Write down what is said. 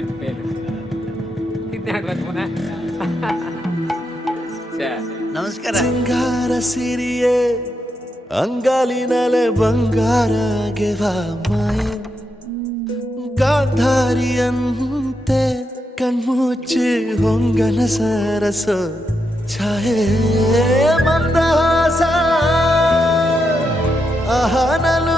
ನೆನಪೇಲಿ ಇದ್ನಾಡ್ಬೇಕು ಪುನಃ. ನಮಸ್ಕಾರ. ಸಿಂಗಾರ ಸಿರಿಯೇ ಅಂಗಾಲಿನಲೆ ಬಂಗಾರಗೆ ಮಾಯೆ ಗಾಂಧಾರಿಯಂತೆ ಕಣ್ಮುಚ್ಚಿ ಹೊಂಗನ ಸರಸ ಛಾಯೆ ಮಂದಹಾಸ ಆಹನಲು